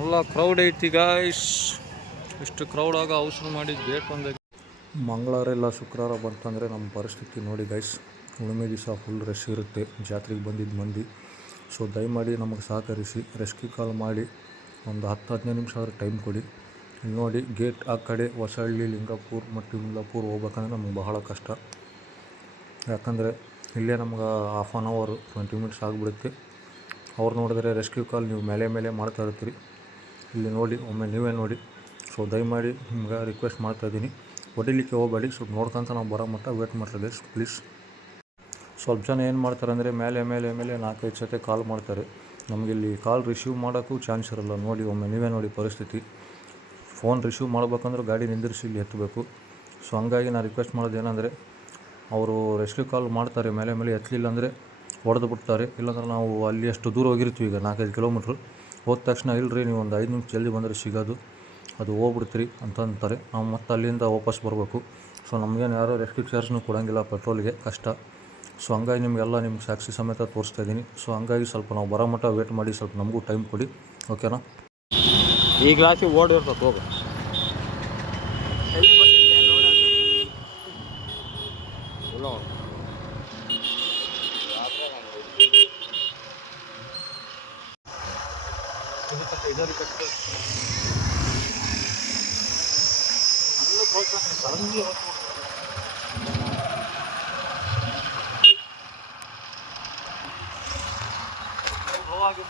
ಎಲ್ಲ ಕ್ರೌಡ್ ಐತಿ ಗಾಯ್ಸ್. ಇಷ್ಟು ಕ್ರೌಡ್ ಆಗ ಅವಸರ ಮಾಡಿ ಗೇಟ್ ಬಂದಾಗ ಮಂಗಳವಾರ ಇಲ್ಲ ಶುಕ್ರವಾರ ಬಂತಂದರೆ ನಮ್ಮ ಪರಿಸ್ಥಿತಿ ನೋಡಿ ಗಾಯ್ಸ್. ಹುಣ್ಣಿಮೆ ದಿವಸ ಫುಲ್ ರಶ್ ಇರುತ್ತೆ ಜಾತ್ರೆಗೆ ಬಂದಿದ್ದ ಮಂದಿ. ಸೊ ದಯಮಾಡಿ ನಮಗೆ ಸಹಕರಿಸಿ, ರೆಸ್ಕ್ಯೂ ಕಾಲ್ ಮಾಡಿ ಒಂದು 10-15 ನಿಮಿಷ ಆದರೂ ಟೈಮ್ ಕೊಡಿ. ಇಲ್ಲಿ ನೋಡಿ ಗೇಟ್ ಆ ಕಡೆ ಹೊಸಹಳ್ಳಿ, ಲಿಂಗಾಪುರ ಮತ್ತು ವಿಮಲಾಪುರ ಹೋಗ್ಬೇಕಂದ್ರೆ ನಮ್ಗೆ ಬಹಳ ಕಷ್ಟ. ಯಾಕಂದರೆ ಇಲ್ಲೇ ನಮ್ಗೆ 1/2 ಅವರ್ 20 ಮಿನಿಟ್ಸ್ ಆಗಿಬಿಡುತ್ತೆ. ಅವ್ರು ನೋಡಿದ್ರೆ ರೆಸ್ಕ್ಯೂ ಕಾಲ್ ನೀವು ಮೇಲೆ ಮಾಡ್ತಾ ಇರ್ತೀರಿ. ಇಲ್ಲಿ ನೋಡಿ, ಒಮ್ಮೆ ನೀವೇ ನೋಡಿ. ಸೊ ದಯಮಾಡಿ ನಿಮ್ಗೆ ರಿಕ್ವೆಸ್ಟ್ ಮಾಡ್ತಾಯಿದ್ದೀನಿ, ಹೊಡಿಲಿಕ್ಕೆ ಹೋಗಬೇಡಿ. ಸ್ವಲ್ಪ ನೋಡ್ಕೊಂತ ನಾವು ಬರೋ ಮಟ್ಟ ವೇಟ್ ಮಾಡ್ತಾರೆ ಪ್ಲೀಸ್. ಸ್ವಲ್ಪ ಜನ ಏನು ಮಾಡ್ತಾರೆ ಅಂದರೆ ಮೇಲೆ 4-5 ಸತಿ ಕಾಲ್ ಮಾಡ್ತಾರೆ. ನಮಗಿಲ್ಲಿ ಕಾಲ್ ರಿಸೀವ್ ಮಾಡೋಕ್ಕೂ ಚಾನ್ಸ್ ಇರೋಲ್ಲ. ನೋಡಿ, ಒಮ್ಮೆ ನೀವೇ ನೋಡಿ ಪರಿಸ್ಥಿತಿ. ಫೋನ್ ರಿಸೀವ್ ಮಾಡ್ಬೇಕಂದ್ರೆ ಗಾಡಿ ನಿಂದಿರಿಸಿ ಇಲ್ಲಿ ಎತ್ತಬೇಕು. ಸೊ ಹಂಗಾಗಿ ನಾನು ರಿಕ್ವೆಸ್ಟ್ ಮಾಡೋದು ಏನಂದರೆ, ಅವರು ರೆಸ್ಕ್ಯೂ ಕಾಲ್ ಮಾಡ್ತಾರೆ, ಮೇಲೆ ಎತ್ತಲಿಲ್ಲ ಅಂದರೆ ಹೊಡೆದು ಬಿಡ್ತಾರೆ. ಇಲ್ಲಾಂದ್ರೆ ನಾವು ಅಲ್ಲಿ ಅಷ್ಟು ದೂರ ಹೋಗಿರ್ತೀವಿ, ಈಗ 4-5 ಕಿಲೋಮೀಟ್ರ್ ಹೋದ ತಕ್ಷಣ ಇಲ್ಲರಿ ನೀವು ಒಂದು 5 ನಿಮಿಷ ಜಲ್ದಿ ಬಂದರೆ ಸಿಗೋದು, ಅದು ಹೋಗ್ಬಿಡ್ತೀರಿ ಅಂತ ಅಂತಾರೆ. ನಾವು ಮತ್ತೆ ಅಲ್ಲಿಂದ ವಾಪಸ್ ಬರಬೇಕು. ಸೊ ನಮಗೇನು ಯಾರೋ ರೆಸ್ಕ್ಯೂ ಚಾರ್ಜ್ನೂ ಕೊಡೋಂಗಿಲ್ಲ, ಪೆಟ್ರೋಲಿಗೆ ಕಷ್ಟ. ಸೊ ಹಂಗಾಗಿ ನಿಮಗೆಲ್ಲ ನಿಮ್ಗೆ ಸಾಕ್ಷಿ ಸಮೇತ ತೋರಿಸ್ತಾಯಿದ್ದೀನಿ. ಸೊ ಹಂಗಾಗಿ ಸ್ವಲ್ಪ ನಾವು ಬರೋ ಮಟ್ಟ ವೇಟ್ ಮಾಡಿ, ಸ್ವಲ್ಪ ನಮಗೂ ಟೈಮ್ ಕೊಡಿ, ಓಕೆನಾ? ಈ ಗ್ಲಾಸಿಗೆ ಓಡಿರ್ತದೆ ಹೋಗ.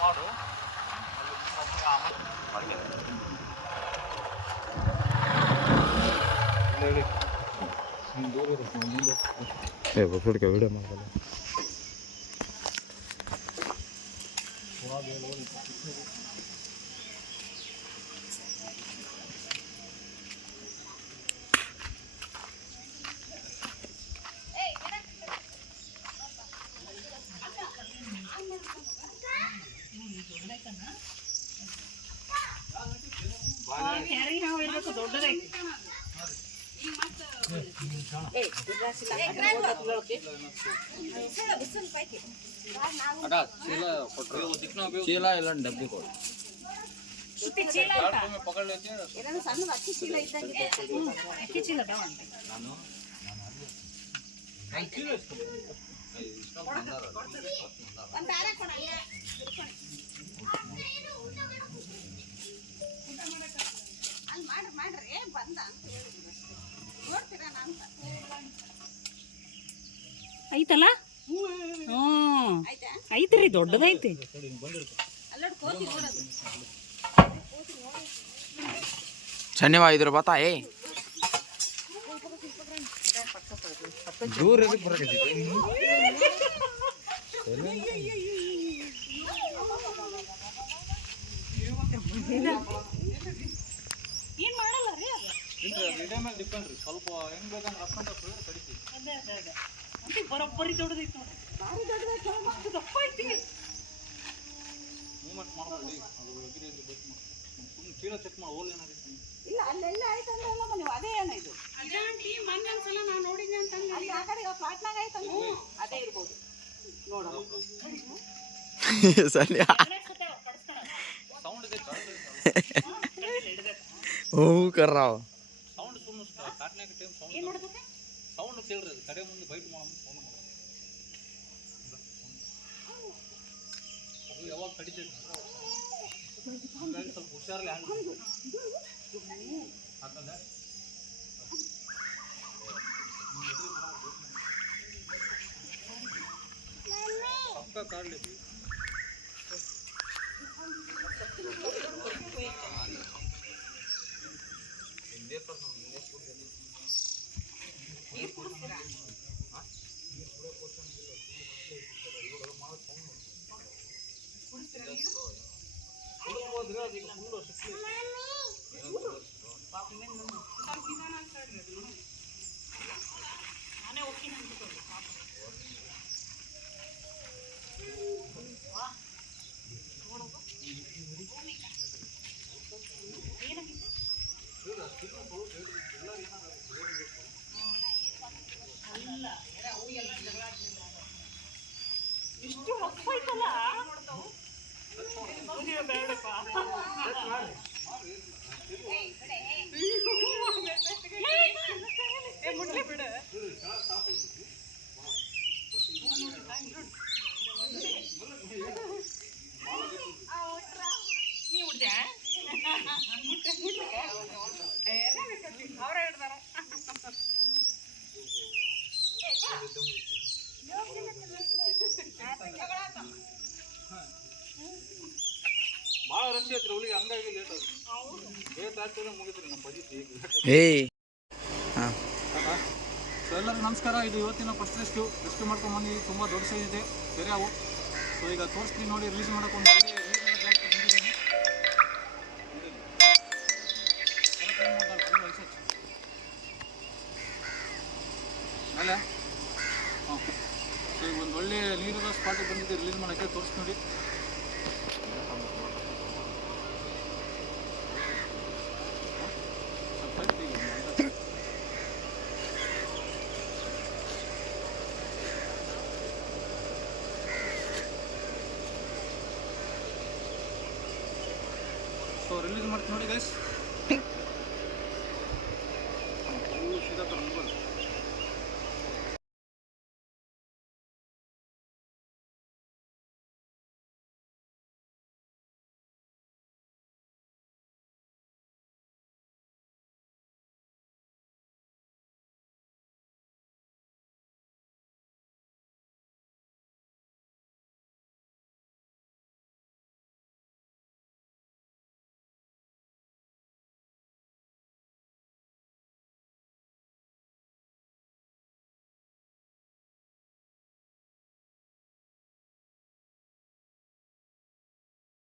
ಮಾಡು ಬಸ್ಡಿಕೆ ವಿಡಿಯೋ ಮಾಡಲ್ಲ. ಚೀಲ ಇಲ್ಲ ಡಬ್ಬಿ ಕೊಡು. ಐತಲ್ಲ, ಐತ್ರಿ, ದೊಡ್ಡದೈತಿ. ಶನಿವಾರ 5 ರೂಪಾಯಿ ತಾಯಿ ದೂರ ಏನ್ ಮಾಡಲ್ಲ ರೀ, ಡಿಪೆಂಡ್ ರೀ. ಸ್ವಲ್ಪ ಹೆಂಗ್ ಬೇಕಂದ್ರೆ ಅಪ್ಪಂತ ಕಡಿತೀವಿ. ಅದೇ ಬರೋಬ್ಬರಿ ದೊಡ್ಡದೈತಿ ನೋಡ್ರಿ, ಭಾರಿ ದೊಡ್ಡದೈತಿ, ಮಸ್ತ್ ದಪ್ಪ ಐತಿ. ಮೂವ್ಮೆಂಟ್ ಮಾಡಬೇಡಿ, ಅದು ಎಗಿರಿ ಬಸ್ ಮಾಡಿ ಚೀಲ ಚೆಕ್ ಮಾಡಿ ಹೋಲ್ ಏನಾರ ಇಲ್ಲ, ಅಲ್ಲೆಲ್ಲ ಆಯ್ತಂದ್ರೆ ನೀವು ಅದೇ ಏನಿದು ಅದಾಂಟಿ ಮೊನ್ನೆ ಒಂದ್ಸಲ ನಾನು ನೋಡಿದ್ದೆ ಅಂತಂದ್ರೆ ಅಲ್ಲಿ ಆ ಕಡೆ ಫ್ಲಾಟ್ನಾಗ ಆಯ್ತಂದ್ರೆ ಅದೇ ಇರ್ಬೋದು ನೋಡೋಣ. ಸೌಂಡ್ ಇದೆ ಓ ಕರ್ರಾವ್ ಸೌಂಡ್ ಸುಮ್ಮನೆ ಕಾಟ್ನಾಗ ಟೈಮ್ ಸೌಂಡ್ ಏನು ಮಾಡ್ಬೇಕು, ಸೌಂಡ್ ಕೇಳ್ರಿ, ಅದು ಕಡೆ ಮುಂದೆ ಬೈಟ್ ಮಾಡೋದು ಸೌಂಡ್ ಮಾಡೋದು. ಅದು ಯಾವಾಗ ಕಡಿತೈತಿ ಸ್ವಲ್ಪ ಹುಷಾರಲ್ಲಿ ಹ್ಯಾಂಗ್ ಹಾಕಂದ सबका कार ले भी इंडिया पर हम इंडिया पूरा ये पूरा हां ये पूरा पोर्शन दिलो ये माल सौंड पूरी तरह पूरा होद्रा ಈಗ ಫುಲ್ ಶಿಫ್ಟ್ ಪಾಪ ಮೇಲೆ ನಮ್ಮ ಸ್ವಲ್ಪ ನಿಧಾನ ಅಂತ ಹೇಳ್ರಿ, ನಾನೇ ಹೋಗ್ತೀನಿ ಅಂದ್ಕೊಂಡು ಪಾಪ ಇಷ್ಟು ರಫ್ ಆಯ್ತಲ್ಲ. ರಶ್ ಐತ್ರಿ ಹುಲಿಗೆ ಹಂಗಾಗಿ ಲೇಟ್ ಅದು ಲೇಟ್ ಆಗ್ತದೆ ಮುಗಿದ್ರಿ ನಮ್ಮ ಬಜಿತಿ ಏಯ್ ಹಾಂ ಸೊ ಎಲ್ಲರಿಗೂ ನಮಸ್ಕಾರ. ಇದು ಇವತ್ತಿನ ಫಸ್ಟ್ ರೆಸ್ಕ್ಯೂ ಮಾಡ್ಕೊಂಡ್ಬಂದು ತುಂಬ ದೊಡ್ಡ ಸೈಜ್ ಇದೆ ಬೇರೆ ಅವು. ಸೊ ಈಗ ತೋರಿಸ್ತೀನಿ ನೋಡಿ, ರಿಲೀಸ್ ಮಾಡೋಕೆ ಒಂದು ಒಳ್ಳೆ ನೀರಿನ ಜಾಗ ಬಂದಿದ್ದೀನಿ. ಆಮೇಲೆ ಹಾಂ, ಸೊ ಈಗ ಒಂದು ಒಳ್ಳೆ ನೀರಿನ ಸ್ಪಾಟಿಗೆ ಬಂದಿದ್ದೆ ರಿಲೀಸ್ ಮಾಡೋಕ್ಕೆ. ತೋರಿಸಿ ನೋಡಿ. ಸೊ ರಿಲೀಸ್ ಮಾಡ್ತೀನಿ ನೋಡಿ ಗೈಸ್. ಸೀದಾ